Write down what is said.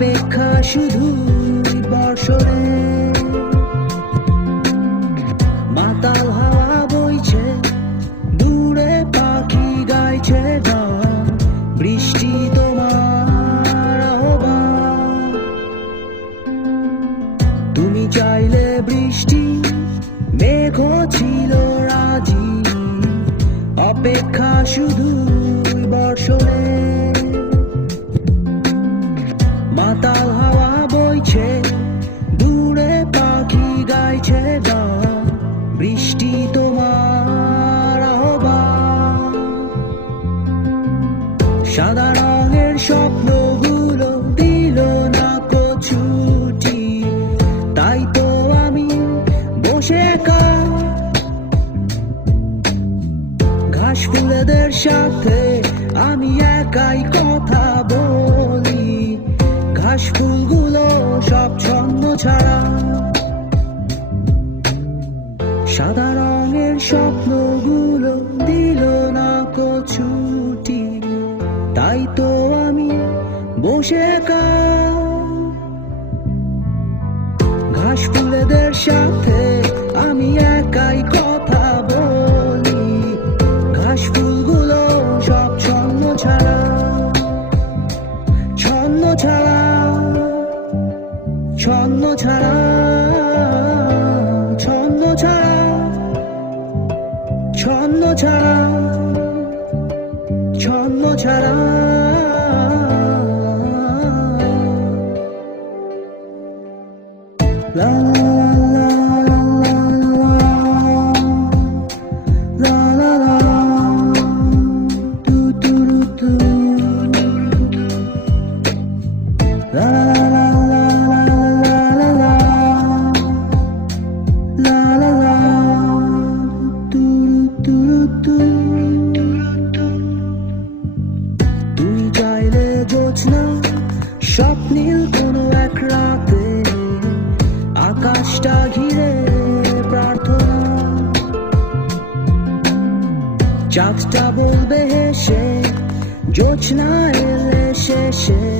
অপেক্ষা শুধু বর্ষরে মাতাল হাওয়া বইছে দূরে পাখি গাইছে গান বৃষ্টি তোমার আহ্বান তুমি চাইলে বৃষ্টি মেঘ ছিল রাজি অপেক্ষা শুধু বর্ষরে মাতাল হাওয়া বইছে দূরে পাখি গাইছে গান বৃষ্টি তোমার আহ্বান সাদা রঙের স্বপ্নগুলো দিল না ছুটি তাই তো আমি বসে ঘাস ফুলেদের সাথে আমি একাই কথা বলি ঘাস ফুলগুলো সব ছন্দ ছাড়া সাদা রঙের স্বপ্নগুলো দিল না ছুটি তাই তো আমি বসে ঘাস ফুলেদের সাথে আমি একাই কথা বলি ঘাস ফুলগুলো সব ছন্দ ছাড়া ছন্দ ছাড়া ছন্দ ছাড়া ছন্দ ছাড়া ছন্দ ছাড়া ছন্দ ছাড়া la তুমি চাইলে জোছনা স্বপ্নীল কোনো এক রাতে আকাশটা ঘিরে প্রার্থনা চাঁদটা বলবে হেসে জোছনা এলে শেষে